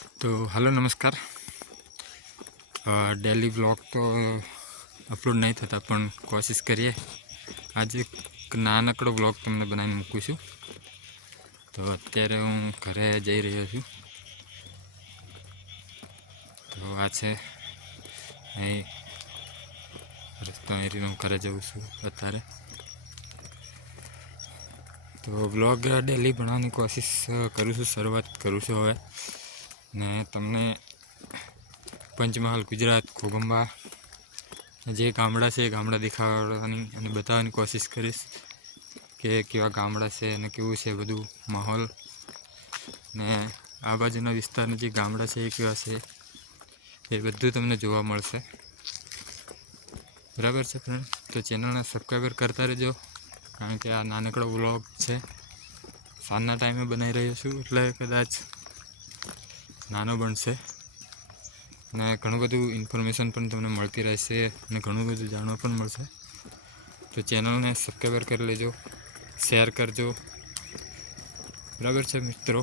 तो हेलो नमस्कार। Daily blog तो अपलोड नहीं थता पण कोशिश करिए आज एक नानकड़ो ब्लॉग तमने बनावीने मूकूं छुं। तो अत्यारे हूँ घरे जई रह्यो छुं। तो आ छे અહીં રસ્તો અહીં હું ઘરે જઉં છું અત્યારે। તો બ્લોગ ડેલી બનાવવાની કોશિશ કરું છું, શરૂઆત કરું છું હવે ને તમને પંચમહાલ ગુજરાત ઘોગંબા જે ગામડા છે એ ગામડા દેખાડવાની અને બતાવવાની કોશિશ કરીશ કે કેવા ગામડા છે અને કેવું છે બધું માહોલ, ને આ બાજુના વિસ્તારના જે ગામડા છે એ કેવા છે એ બધું તમને જોવા મળશે। બરાબર છે ફ્રેન્ડ, તો ચેનલને સબસ્ક્રાઈબર કરતા રહેજો કારણ કે આ નાનકડો વ્લોગ છે, સાંજના ટાઈમે બનાવી રહ્યો છું એટલે કદાચ નાનો બનશે ને ઘણું બધું ઇન્ફોર્મેશન પણ તમને મળતી રહેશે અને ઘણું બધું જાણવા પણ મળશે। તો ચેનલને સબસ્ક્રાઈબર કરી લેજો, શેર કરજો, બરાબર છે મિત્રો।